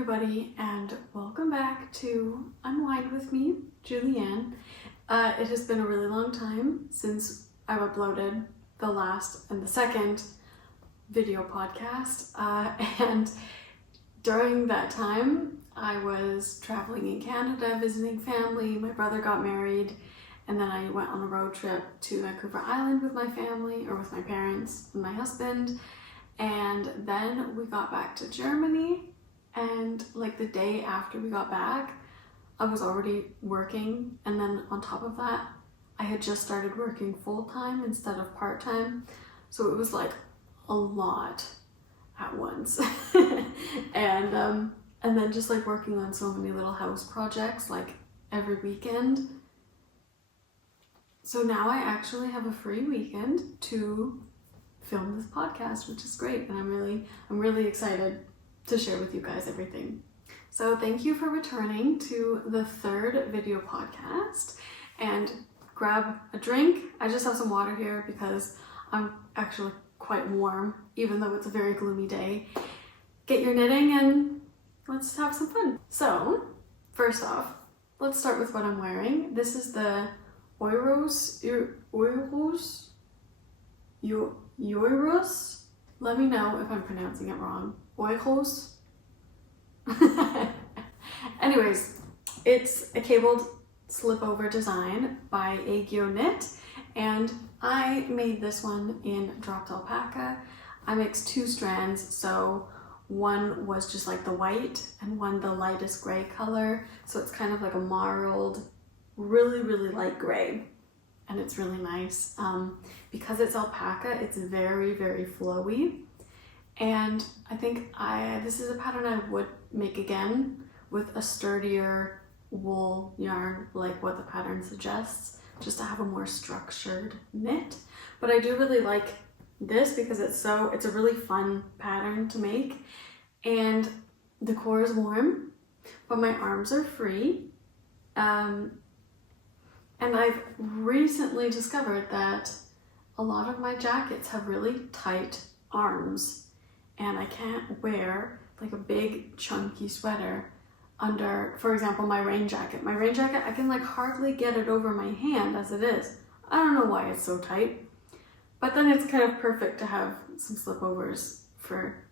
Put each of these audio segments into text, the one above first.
everybody, and welcome back to Unwind with me, Julianne. It has been a really long time since I've uploaded the last and the second video podcast, and during that time I was traveling in Canada, visiting family. My brother got married, and then I went on a road trip to Vancouver Island with my family, or with my parents and my husband. And then we got back to Germany, and like the day after we got back, I was already working, and then on top of that, I had just started working full-time instead of part-time, so it was like a lot at once. and then just like working on so many little house projects like every weekend. So now I actually have a free weekend to film this podcast, which is great, and I'm really excited to share with you guys everything. So thank you for returning to the third video podcast, and grab a drink. I just have some water here because I'm actually quite warm, even though it's a very gloomy day. Get your knitting and let's have some fun. So first off, let's start with what I'm wearing. This is the Eurus. Let me know if I'm pronouncing it wrong. Eurus. Anyways, it's a cabled slipover design by AEGYOKNIT, and I made this one in dropped alpaca. I mixed two strands, so one was just like the white and one the lightest gray color, so it's kind of like a marled, really light gray, and it's really nice. Because it's alpaca, it's very flowy, and I think this is a pattern I would make again with a sturdier wool yarn, like what the pattern suggests, just to have a more structured knit. But I do really like this because it's a really fun pattern to make, and the core is warm, but my arms are free. And I've recently discovered that a lot of my jackets have really tight arms, and I can't wear like a big chunky sweater under, for example, my rain jacket. My rain jacket, I can like hardly get it over my hand as it is. I don't know why it's so tight, but then it's kind of perfect to have some slipovers for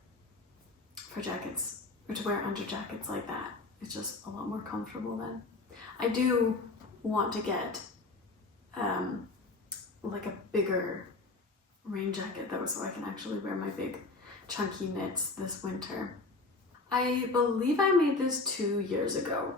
jackets, or to wear under jackets like that. It's just a lot more comfortable then. I do want to get like a bigger rain jacket though, so I can actually wear my big chunky knits this winter. I believe I made this 2 years ago.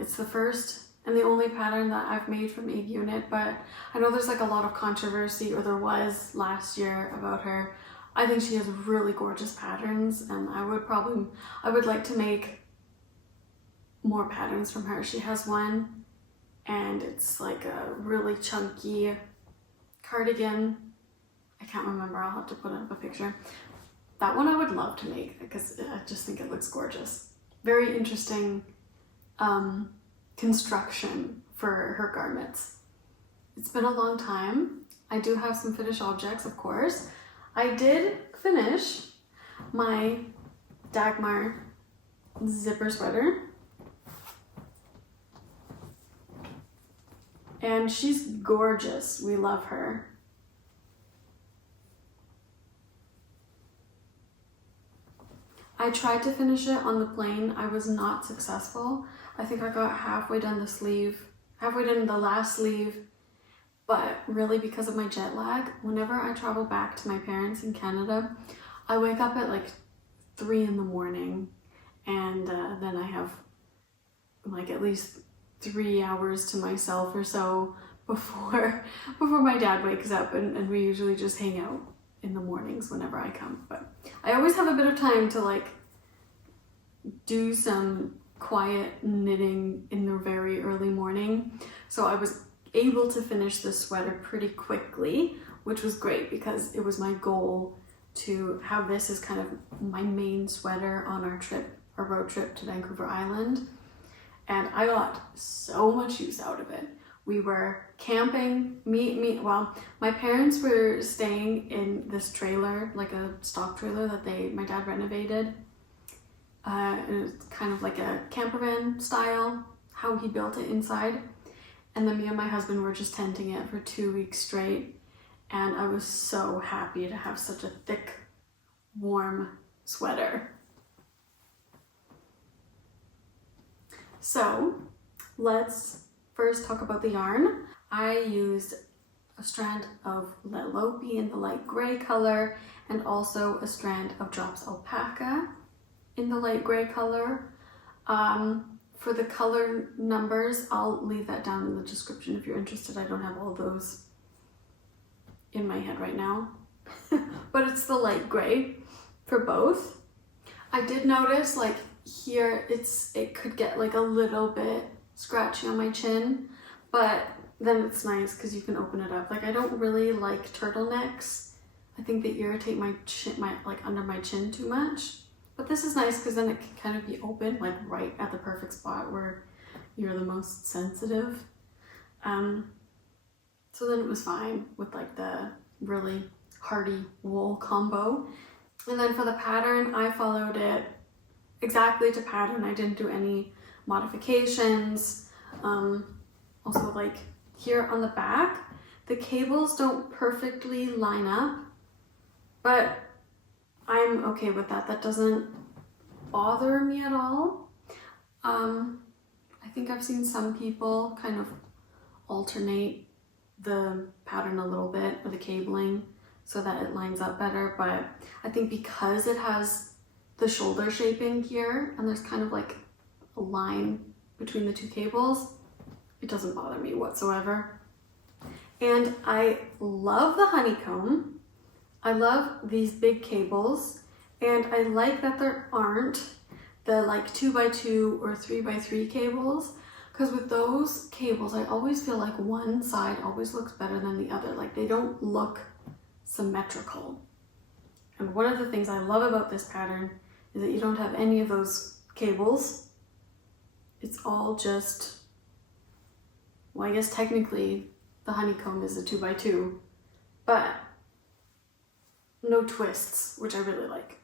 It's the first and the only pattern that I've made from AEGYOKNIT, but I know there's like a lot of controversy, or there was last year, about her. I think she has really gorgeous patterns, and I would like to make more patterns from her. She has one, and it's like a really chunky cardigan. I can't remember, I'll have to put up a picture. That one I would love to make because I just think it looks gorgeous. Very interesting construction for her garments. It's been a long time. I do have some finished objects, of course. I did finish my Dagmar zipper sweater, and she's gorgeous. We love her. I tried to finish it on the plain. I was not successful. I think I got halfway done the sleeve, halfway done the last sleeve, but really because of my jet lag, whenever I travel back to my parents in Canada, I wake up at like 3 in the morning, and then I have like at least 3 hours to myself or so before my dad wakes up, and we usually just hang out in the mornings whenever I come. But I always have a bit of time to like do some quiet knitting in the very early morning, so I was able to finish this sweater pretty quickly, which was great because it was my goal to have this as kind of my main sweater on our road trip to Vancouver Island, and I got so much use out of it. We were camping, well, my parents were staying in this trailer, like a stock trailer that my dad renovated It's kind of like a camper van style, how he built it inside. And then me and my husband were just tenting it for 2 weeks straight. And I was so happy to have such a thick, warm sweater. So let's first talk about the yarn. I used a strand of Lettlopi in the light gray color and also a strand of Drops Alpaca in the light gray color. For the color numbers, I'll leave that down in the description if you're interested. I don't have all those in my head right now, but it's the light gray for both. I did notice like here it could get like a little bit scratchy on my chin, but then it's nice because you can open it up. Like I don't really like turtlenecks. I think they irritate my chin, like under my chin too much. But this is nice because then it can kind of be open, like right at the perfect spot where you're the most sensitive. So then it was fine with like the really hardy wool combo. And then for the pattern, I followed it exactly to pattern. I didn't do any modifications. Also like here on the back, the cables don't perfectly line up, but I'm okay with that. That doesn't bother me at all. I think I've seen some people kind of alternate the pattern a little bit with the cabling so that it lines up better, but I think because it has the shoulder shaping here and there's kind of like a line between the two cables, it doesn't bother me whatsoever. And I love the honeycomb. I love these big cables, and I like that there aren't the like 2x2 or 3x3 cables, because with those cables I always feel like one side always looks better than the other. Like they don't look symmetrical. And one of the things I love about this pattern is that you don't have any of those cables. It's all just, well, I guess technically the honeycomb is a 2x2, but no twists, which I really like.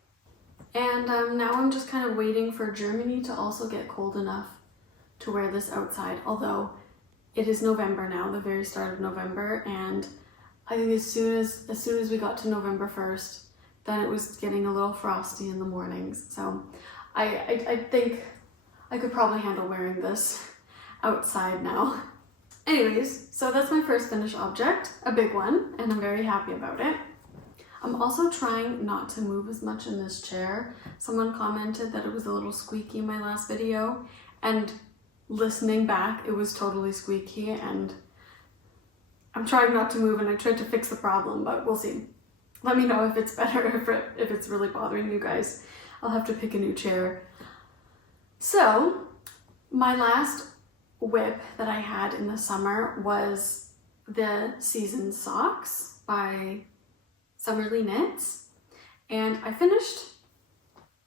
And now I'm just kind of waiting for Germany to also get cold enough to wear this outside, although it is November now, the very start of November, and I think as soon as we got to November 1st, then it was getting a little frosty in the mornings. So I think I could probably handle wearing this outside now. Anyways, so that's my first finished object, a big one, and I'm very happy about it. I'm also trying not to move as much in this chair. Someone commented that it was a little squeaky in my last video, and listening back, it was totally squeaky, and I'm trying not to move, and I tried to fix the problem, but we'll see. Let me know if it's better, if it's really bothering you guys. I'll have to pick a new chair. So, my last whip that I had in the summer was the Season Socks by Summerly Knits, and I finished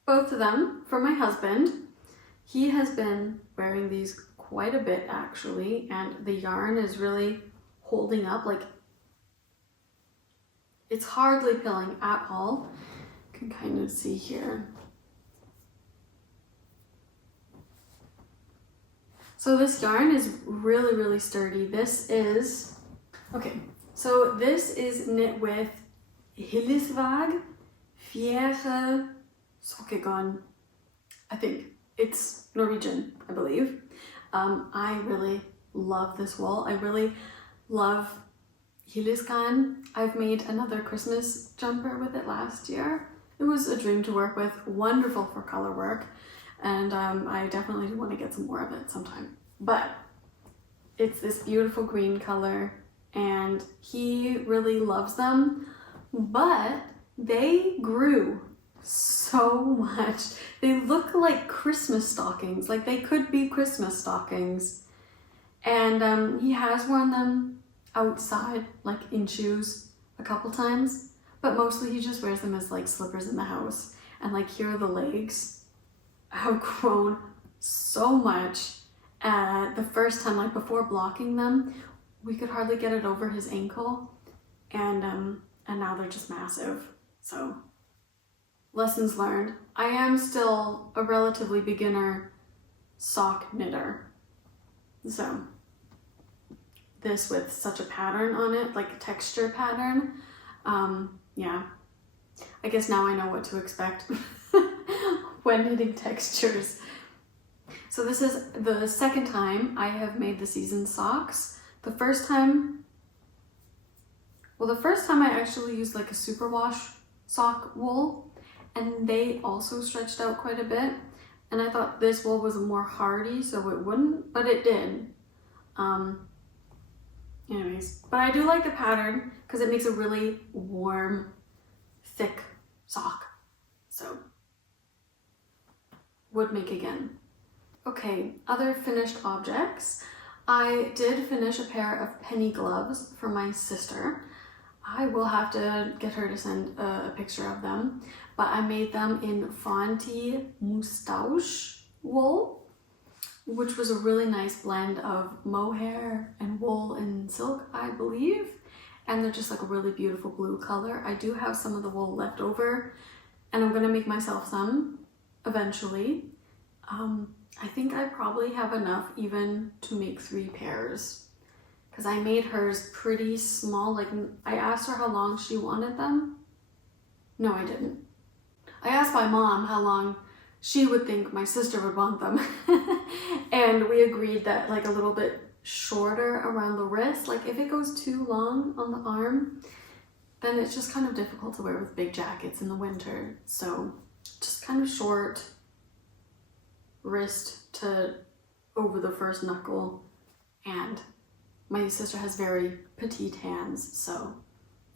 both of them for my husband. He has been wearing these quite a bit actually, and the yarn is really holding up. Like it's hardly pilling at all. You can kind of see here. So this yarn is really, really sturdy. This is, okay, so this is knit with Hillesvåg, Fjære, Sockenwolle. I think it's Norwegian, I believe. I really love this wool. I really love Hillesvåg. I've made another Christmas jumper with it last year. It was a dream to work with, wonderful for color work, and I definitely want to get some more of it sometime. But it's this beautiful green color, and he really loves them, but they grew so much. They look like Christmas stockings, like they could be Christmas stockings. And he has worn them outside, like in shoes, a couple times, but mostly he just wears them as like slippers in the house. And like here are the legs have grown so much. The first time, like before blocking them, we could hardly get it over his ankle, and now they're just massive. So lessons learned. I am still a relatively beginner sock knitter. So this with such a pattern on it, like a texture pattern, yeah. I guess now I know what to expect when knitting textures. So this is the second time I have made the season socks. The first time I actually used like a superwash sock wool, and they also stretched out quite a bit. And I thought this wool was more hardy, so it wouldn't, but it did. Anyways, but I do like the pattern because it makes a really warm, thick sock. So, would make again. Okay, other finished objects. I did finish a pair of penny gloves for my sister. I will have to get her to send a picture of them, but I made them in Fonty Moustache wool, which was a really nice blend of mohair and wool and silk, I believe. And they're just like a really beautiful blue color. I do have some of the wool left over, and I'm gonna make myself some eventually. I think I probably have enough even to make 3 pairs, because I made hers pretty small. Like, I asked her how long she wanted them. No, I didn't. I asked my mom how long she would think my sister would want them. And we agreed that like a little bit shorter around the wrist. Like if it goes too long on the arm, then it's just kind of difficult to wear with big jackets in the winter. So just kind of short wrist to over the first knuckle. And my sister has very petite hands, so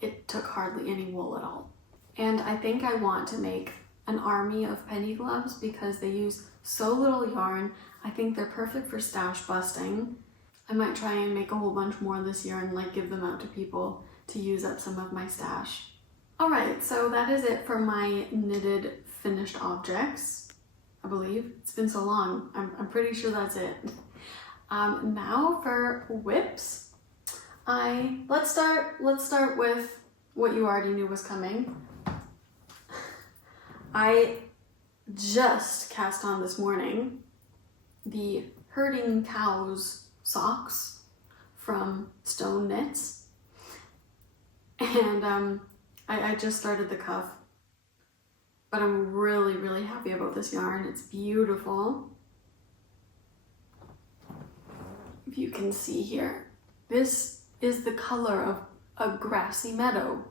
it took hardly any wool at all. And I think I want to make an army of penny gloves because they use so little yarn. I think they're perfect for stash busting. I might try and make a whole bunch more this year and like give them out to people to use up some of my stash. All right, so that is it for my knitted finished objects. I believe it's been so long. I'm pretty sure that's it. Now for whips. Let's start with what you already knew was coming. I just cast on this morning the Herding Cows socks from Stone Knits, and I just started the cuff, but I'm really happy about this yarn. It's beautiful. If you can see here, this is the color of a grassy meadow,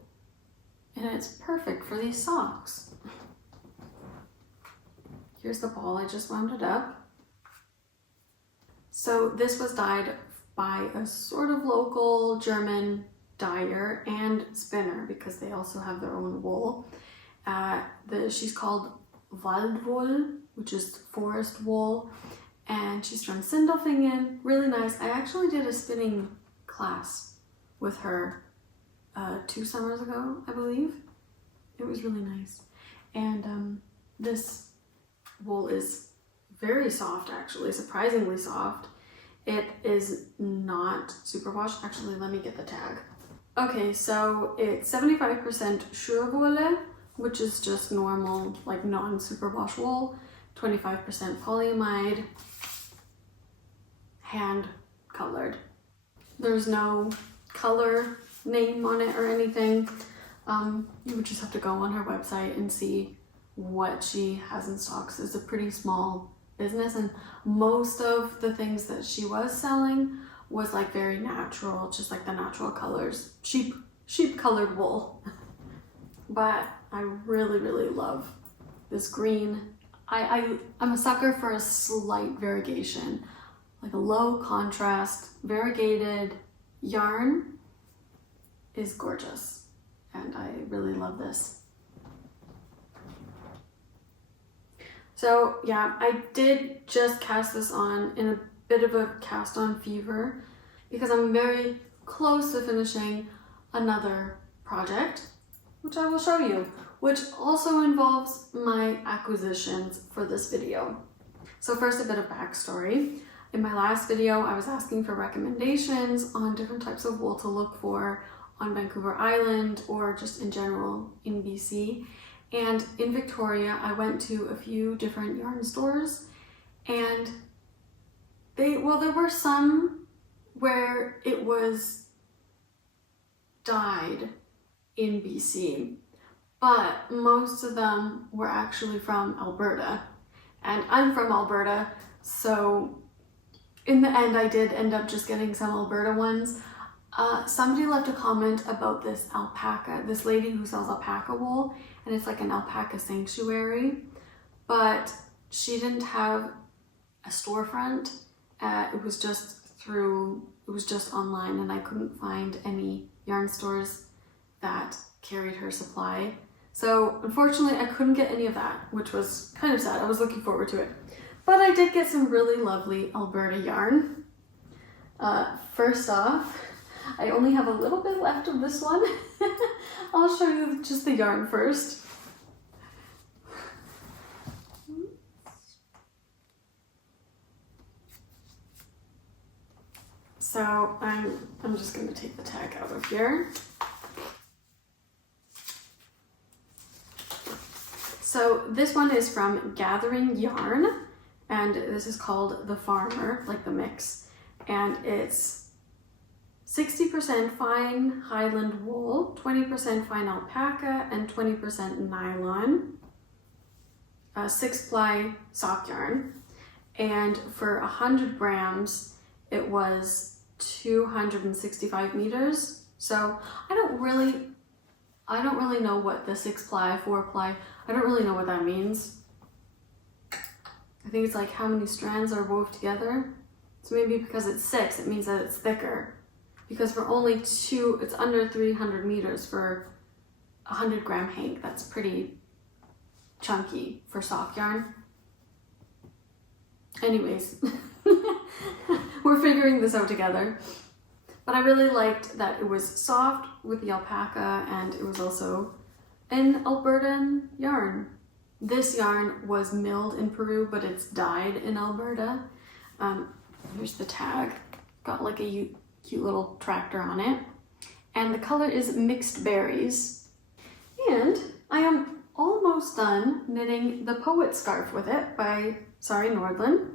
and it's perfect for these socks. Here's the ball I just wound it up. So this was dyed by a sort of local German dyer and spinner because they also have their own wool. She's called Waldwolle, which is forest wool, and she's from Sindelfingen. Really nice. I actually did a spinning class with her 2 summers ago, I believe. It was really nice. And this wool is very soft, actually, surprisingly soft. It is not superwash. Actually, let me get the tag. Okay, so it's 75% Schurwolle, which is just normal, like non-superwash wool, 25% polyamide, hand colored. There's no color name on it or anything. You would just have to go on her website and see what she has in stocks. It's a pretty small business, and most of the things that she was selling was like very natural, just like the natural colors, sheep colored wool. But I really love this green. I'm a sucker for a slight variegation, like a low contrast variegated yarn is gorgeous, and I really love this. So yeah, I did just cast this on in a bit of a cast on fever because I'm very close to finishing another project, which I will show you, which also involves my acquisitions for this video. So first, a bit of backstory. In my last video, I was asking for recommendations on different types of wool to look for on Vancouver Island or just in general in BC. And in Victoria, I went to a few different yarn stores, and there were some where it was dyed in BC, but most of them were actually from Alberta. And I'm from Alberta, so in the end, I did end up just getting some Alberta ones. Somebody left a comment about this alpaca, this lady who sells alpaca wool, and it's like an alpaca sanctuary, but she didn't have a storefront. It was just online, and I couldn't find any yarn stores that carried her supply. So unfortunately, I couldn't get any of that, which was kind of sad. I was looking forward to it. But I did get some really lovely Alberta yarn. First off, I only have a little bit left of this one. I'll show you just the yarn first. So I'm just going to take the tag out of here. So this one is from Gathering Yarn, and this is called The Farmer, like the mix, and it's 60% fine Highland wool, 20% fine alpaca, and 20% nylon, 6-ply sock yarn, and for 100 grams it was 265 meters. So I don't really know what the 6-ply, 4-ply, I don't really know what that means. I think it's like how many strands are wove together. So maybe because it's 6, it means that it's thicker. Because for only it's under 300 meters for 100 gram hank. That's pretty chunky for sock yarn. Anyways, we're figuring this out together. But I really liked that it was soft with the alpaca, and it was also an Albertan yarn. This yarn was milled in Peru, but it's dyed in Alberta. Here's the tag. Got like a cute little tractor on it. And the color is Mixed Berries. And I am almost done knitting the Poet Scarf with it by Sari Nordlund.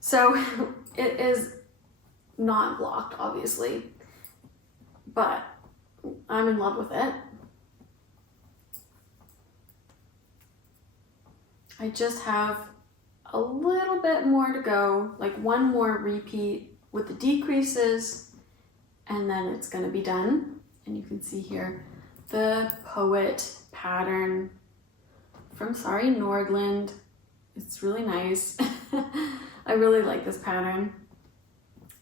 So it is not blocked, obviously, but I'm in love with it. I just have a little bit more to go, like one more repeat with the decreases, and then it's going to be done. And you can see here the Poet pattern from Sari Nordlund. It's really nice. I really like this pattern,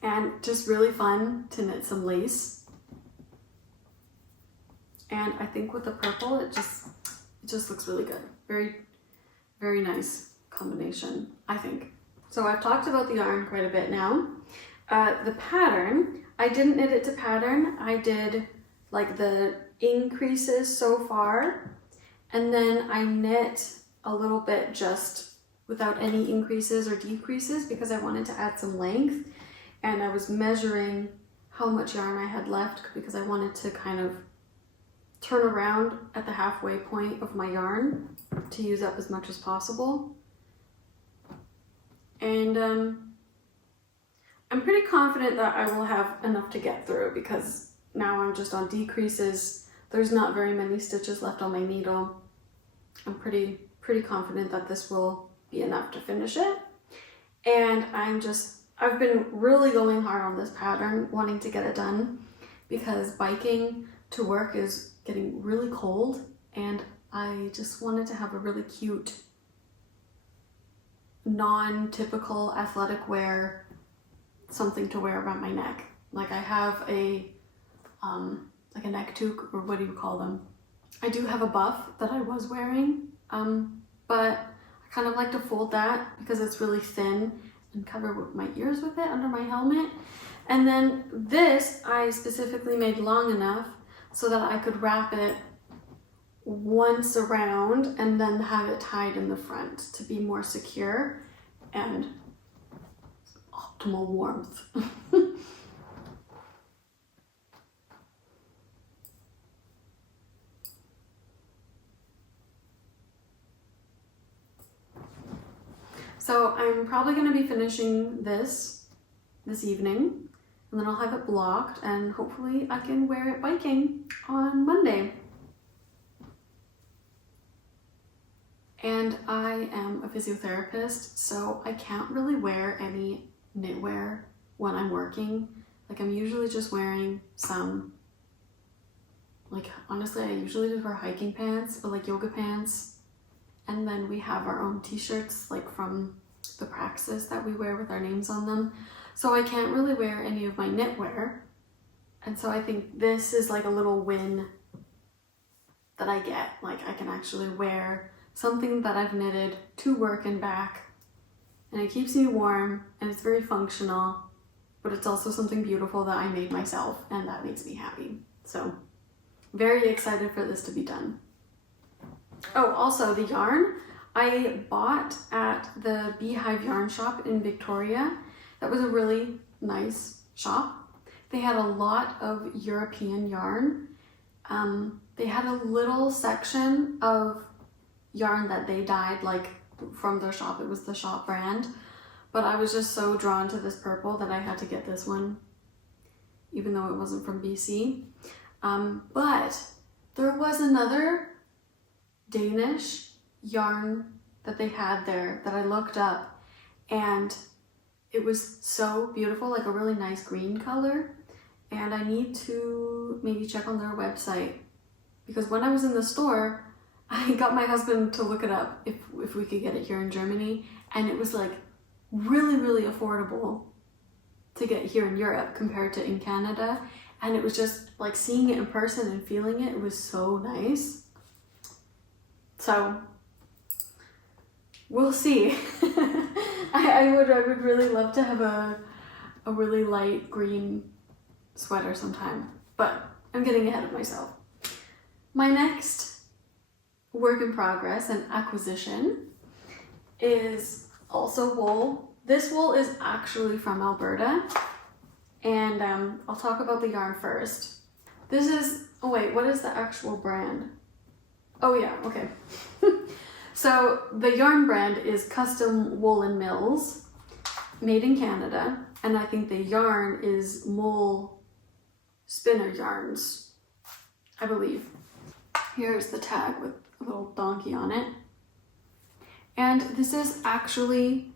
and just really fun to knit some lace. And I think with the purple, it just looks really good. Very, very nice combination, I think. So I've talked about the yarn quite a bit now. The pattern, I didn't knit it to pattern. I did like the increases so far, and then I knit a little bit just without any increases or decreases because I wanted to add some length, and I was measuring how much yarn I had left because I wanted to kind of turn around at the halfway point of my yarn to use up as much as possible. And I'm pretty confident that I will have enough to get through because now I'm just on decreases. There's not very many stitches left on my needle. I'm pretty confident that this will be enough to finish it. And I've been really going hard on this pattern, wanting to get it done because biking to work is getting really cold, and I just wanted to have a really cute, non-typical athletic wear, something to wear around my neck. Like I have like a neck toque, or what do you call them? I do have a buff that I was wearing, but I kind of like to fold that because it's really thin and cover my ears with it under my helmet. And then this I specifically made long enough so that I could wrap it once around and then have it tied in the front to be more secure and optimal warmth. So I'm probably going to be finishing this evening, and then I'll have it blocked, and hopefully I can wear it biking on Monday. And I am a physiotherapist, so I can't really wear any knitwear when I'm working. Like, I'm usually just wearing some, like, honestly, I usually just wear hiking pants or like yoga pants. And then we have our own t-shirts, like from the praxis that we wear with our names on them. So I can't really wear any of my knitwear. And so I think this is like a little win that I get. Like, I can actually wear something that I've knitted to work and back, and it keeps me warm, and it's very functional, but it's also something beautiful that I made myself, and that makes me happy. So very excited for this to be done. Oh, also the yarn I bought at the Beehive Yarn Shop in Victoria. That was a really nice shop. They had a lot of European yarn. They had a little section of yarn that they dyed, like from their shop. It was the shop brand, but I was just so drawn to this purple that I had to get this one, even though it wasn't from BC. But there was another Danish yarn that they had there that I looked up, and it was so beautiful, like a really nice green color. And I need to maybe check on their website, because when I was in the store, I got my husband to look it up if we could get it here in Germany, and it was like really, really affordable to get here in Europe compared to in Canada. And it was just like seeing it in person and feeling it, it was so nice. So we'll see. I would really love to have a really light green sweater sometime, but I'm getting ahead of myself. My next work in progress and acquisition is also wool. This wool is actually from Alberta, and I'll talk about the yarn first. This is, oh wait, what is the actual brand? Oh yeah, okay. So the yarn brand is Custom Woolen Mills, made in Canada, and I think the yarn is Mole Spinner Yarns, I believe. Here's the tag with a little donkey on it. And this is actually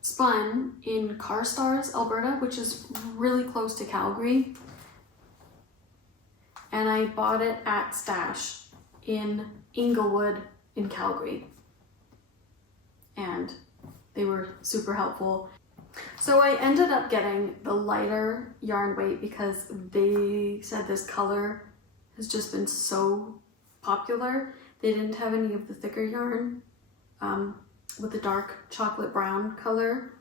spun in Carstairs, Alberta, which is really close to Calgary. And I bought it at Stash in Inglewood in Calgary. And they were super helpful. So I ended up getting the lighter yarn weight because they said this color has just been so popular. They didn't have any of the thicker yarn with the dark chocolate brown color.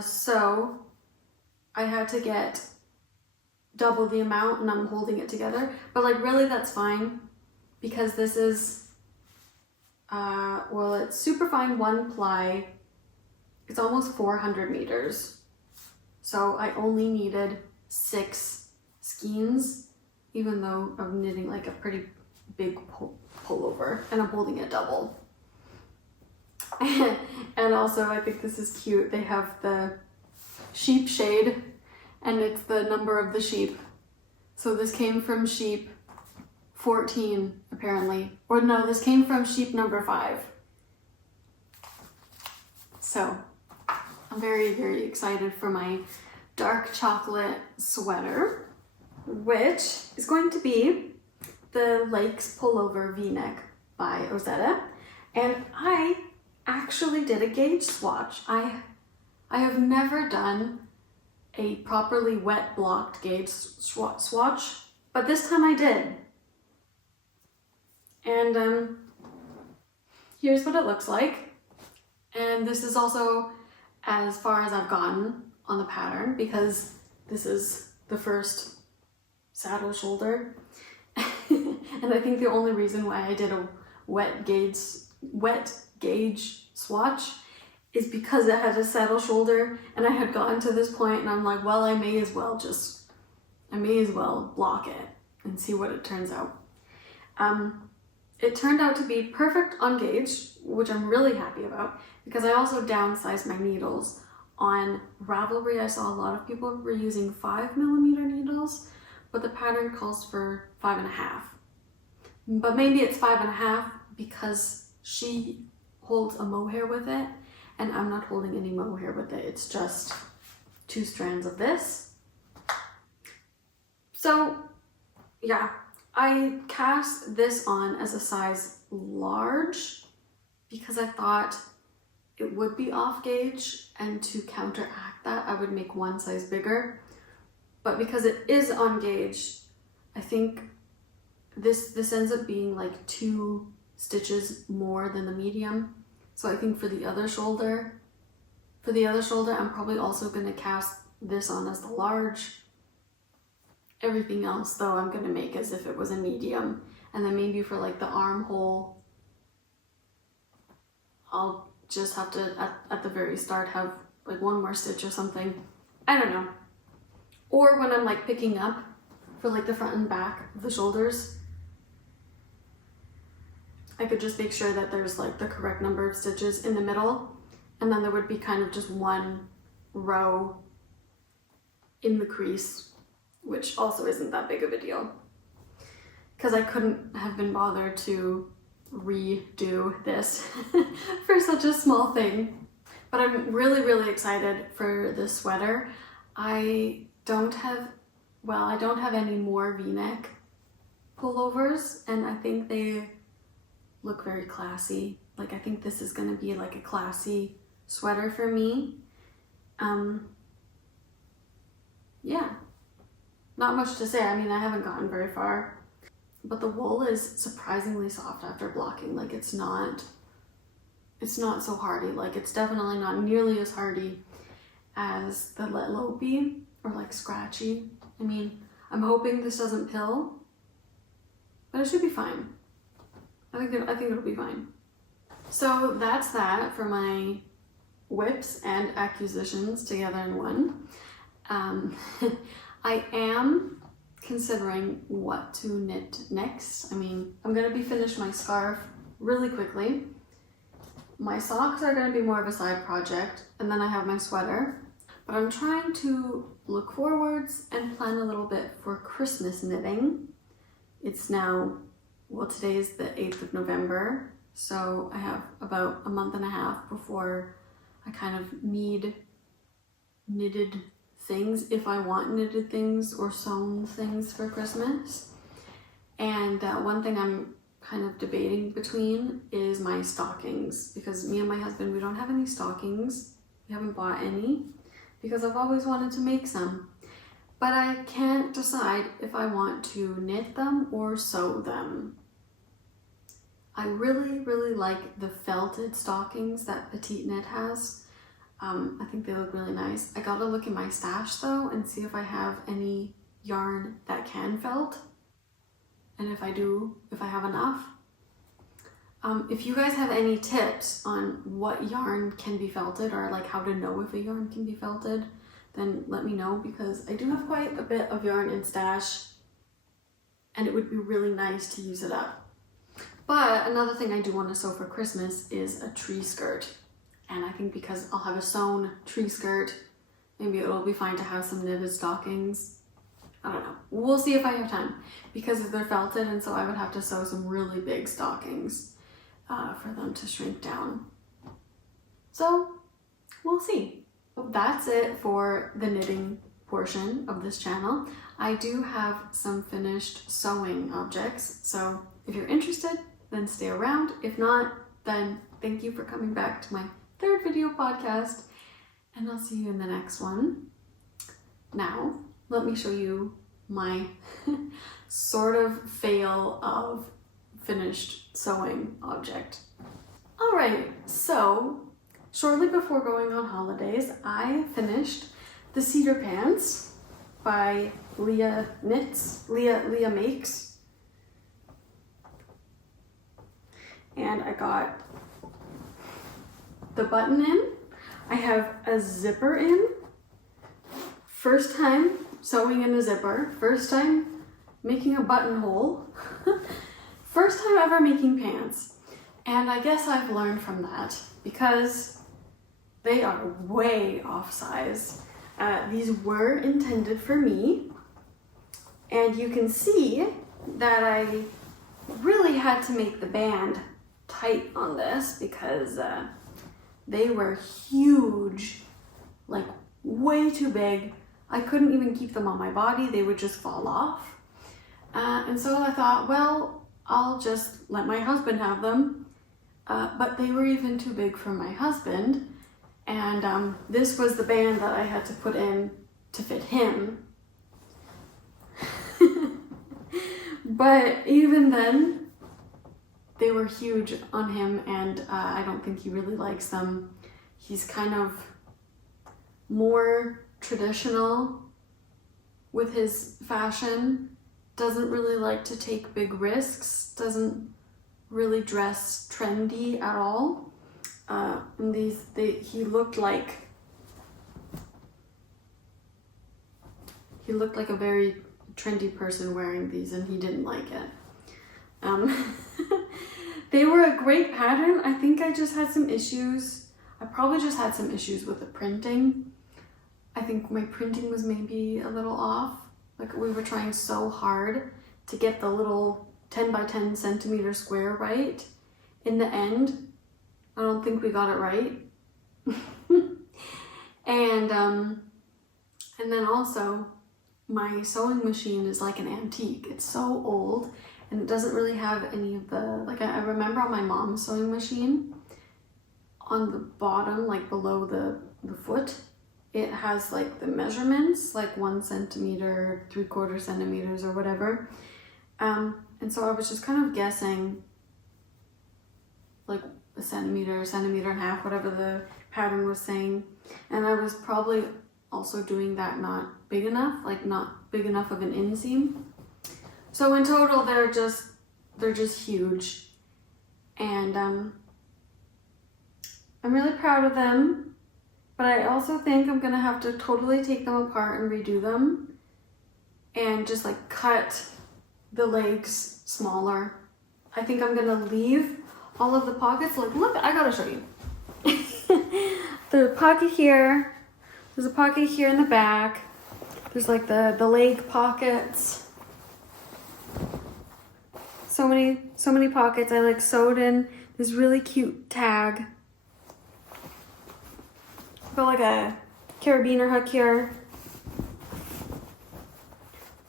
So I had to get double the amount, and I'm holding it together. But like, really, that's fine, because this is, well, it's super fine one ply. It's almost 400 meters. So I only needed 6 skeins, even though I'm knitting like a pretty big pullover, and I'm holding it double. And also, I think this is cute. They have the sheep shade, and it's the number of the sheep. So this came from sheep 14, apparently. Or no, this came from sheep number 5. So I'm very, very excited for my dark chocolate sweater, which is going to be the Lakes Pullover V-neck by Ozetta. And I actually did a gauge swatch. I have never done a properly wet blocked gauge swatch, but this time I did. And here's what it looks like. And this is also as far as I've gotten on the pattern, because this is the first saddle shoulder. And I think the only reason why I did a wet gauge swatch is because it had a saddle shoulder, and I had gotten to this point, and I'm like, well, I may as well block it and see what it turns out. it turned out to be perfect on gauge, which I'm really happy about, because I also downsized my needles. On Ravelry, I saw a lot of people were using 5mm needles, but the pattern calls for 5.5. But maybe it's 5.5 because she holds a mohair with it, and I'm not holding any mohair with it. It's just 2 strands of this. So yeah, I cast this on as a size large because I thought it would be off gauge, and to counteract that, I would make one size bigger. But because it is on gauge, I think this ends up being like 2 stitches more than the medium. So I think for the other shoulder, I'm probably also going to cast this on as the large. Everything else though, I'm going to make as if it was a medium. And then maybe for like the armhole, I'll just have to, at the very start, have like 1 more stitch or something. I don't know. Or when I'm like picking up for like the front and back of the shoulders, I could just make sure that there's like the correct number of stitches in the middle, and then there would be kind of just 1 row in the crease, which also isn't that big of a deal because I couldn't have been bothered to redo this for such a small thing. But I'm really, really excited for this sweater. I don't have any more V-neck pullovers, and I think they look very classy. Like, I think this is gonna be like a classy sweater for me. Yeah, not much to say. I mean, I haven't gotten very far. But the wool is surprisingly soft after blocking. Like, it's not so hardy. Like, it's definitely not nearly as hardy as the Lettlopi, or like scratchy. I mean, I'm hoping this doesn't pill, but it should be fine. I think it'll be fine. So that's that for my whips and acquisitions together in one. I am considering what to knit next. I mean, I'm gonna be finished my scarf really quickly. My socks are gonna be more of a side project, and then I have my sweater. But I'm trying to look forwards and plan a little bit for Christmas knitting. It's now, well, today is the 8th of November, so I have about a month and a half before I kind of need knitted things, if I want knitted things or sewn things for Christmas. And one thing I'm kind of debating between is my stockings, because me and my husband, we don't have any stockings. We haven't bought any because I've always wanted to make some, but I can't decide if I want to knit them or sew them. I really, really like the felted stockings that PetitKnit has. I think they look really nice. I gotta look in my stash though and see if I have any yarn that can felt, and if I do, if I have enough. If you guys have any tips on what yarn can be felted, or like how to know if a yarn can be felted, then let me know, because I do have quite a bit of yarn in stash and it would be really nice to use it up. But another thing I do want to sew for Christmas is a tree skirt. And I think because I'll have a sewn tree skirt, maybe it'll be fine to have some knitted stockings. I don't know. We'll see if I have time, because they're felted, and so I would have to sew some really big stockings for them to shrink down. So we'll see. That's it for the knitting portion of this channel. I do have some finished sewing objects, so if you're interested, then stay around. If not, then thank you for coming back to my 3rd video podcast, and I'll see you in the next one. Now, let me show you my sort of fail of finished sewing object. All right, so shortly before going on holidays, I finished the Cedar pants by Leila.makes. And I got the button in. I have a zipper in. First time sewing in a zipper. First time making a buttonhole. first time ever making pants. And I guess I've learned from that because they are way off size. These were intended for me. And you can see that I really had to make the band tight on this because they were huge, like way too big. I couldn't even keep them on my body. They would just fall off. And so I thought, well, I'll just let my husband have them. But they were even too big for my husband. And this was the band that I had to put in to fit him. But even then, they were huge on him, and I don't think he really likes them. He's kind of more traditional with his fashion, doesn't really like to take big risks, doesn't really dress trendy at all. And he looked like a very trendy person wearing these, and he didn't like it. They were a great pattern. I think I just had some issues. I probably just had some issues with the printing. I think my printing was maybe a little off. Like, we were trying so hard to get the little 10 by 10 centimeter square right. In the end, I don't think we got it right. And then also, my sewing machine is like an antique. It's so old, and it doesn't really have any of the, like, I remember on my mom's sewing machine, on the bottom, like below the foot, it has like the measurements, like 1 centimeter, 3/4 centimeters or whatever. And so I was just kind of guessing like a centimeter and a half, whatever the pattern was saying. And I was probably also doing that not big enough, like not big enough of an inseam. So in total, they're just huge. And I'm really proud of them, but I also think I'm gonna have to totally take them apart and redo them and just like cut the legs smaller. I think I'm gonna leave all of the pockets. Like, look, I gotta show you. The pocket here, there's a pocket here in the back. There's like the leg pockets. So many pockets. I like sewed in this really cute tag. Got like a carabiner hook here.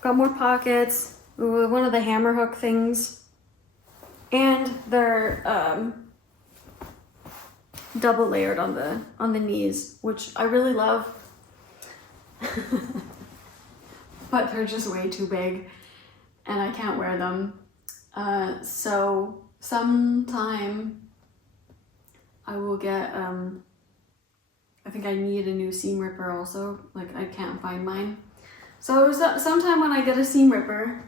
Got more pockets. Ooh, one of the hammer hook things. And they're double layered on the knees, which I really love. But they're just way too big and I can't wear them. So sometime I will get, I think I need a new seam ripper also. Like, I can't find mine. So sometime when I get a seam ripper,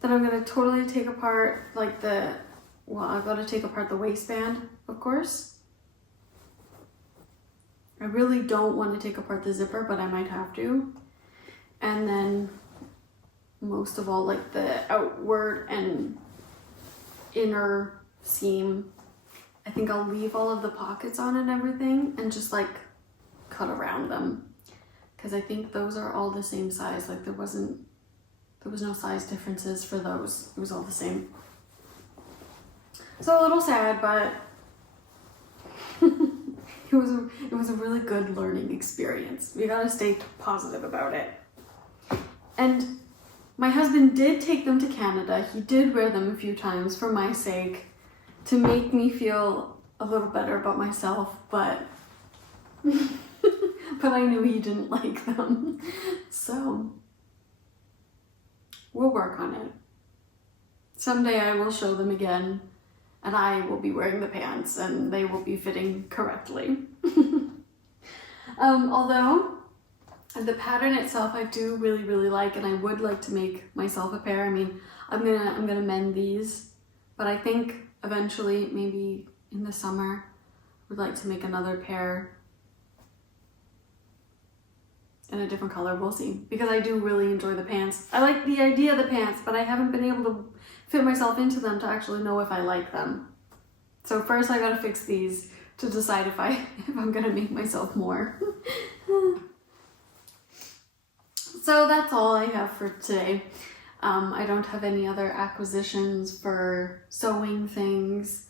then I'm gonna totally take apart like I've got to take apart the waistband, of course. I really don't want to take apart the zipper, but I might have to. And then most of all, like the outward and inner seam, I think I'll leave all of the pockets on and everything and just like cut around them, because I think those are all the same size. Like there was no size differences for those. It was all the same. So a little sad, but it was a really good learning experience. We gotta stay positive about it. And my husband did take them to Canada. He did wear them a few times for my sake, to make me feel a little better about myself, but but I knew he didn't like them. So we'll work on it. Someday I will show them again, and I will be wearing the pants and they will be fitting correctly. Although the pattern itself I do really like, and I would like to make myself a pair. I mean, I'm gonna mend these, but I think eventually, maybe in the summer, would like to make another pair in a different color. We'll see, because I do really enjoy the pants. I like the idea of the pants, but I haven't been able to fit myself into them to actually know if I like them. So first I gotta fix these to decide if I'm gonna make myself more. So that's all I have for today. I don't have any other acquisitions for sewing things.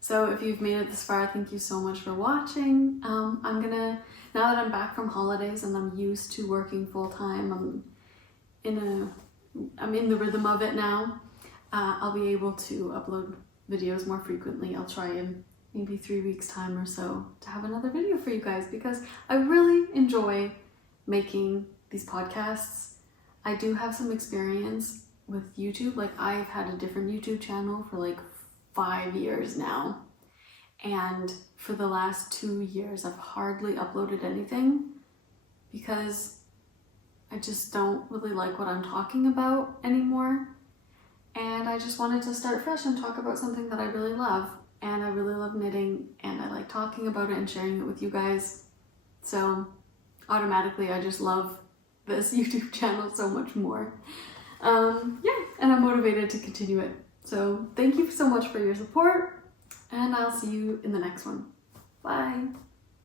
So if you've made it this far, thank you so much for watching. Now that I'm back from holidays and I'm used to working full time, I'm in the rhythm of it now. I'll be able to upload videos more frequently. I'll try in maybe 3 weeks time or so to have another video for you guys, because I really enjoy making these podcasts. I do have some experience with YouTube. Like, I've had a different YouTube channel for like 5 years now, and for the last 2 years I've hardly uploaded anything because I just don't really like what I'm talking about anymore, and I just wanted to start fresh and talk about something that I really love. And I really love knitting, and I like talking about it and sharing it with you guys, so automatically I just love this YouTube channel so much more. Yeah, and I'm motivated to continue it. So thank you so much for your support, and I'll see you in the next one. Bye!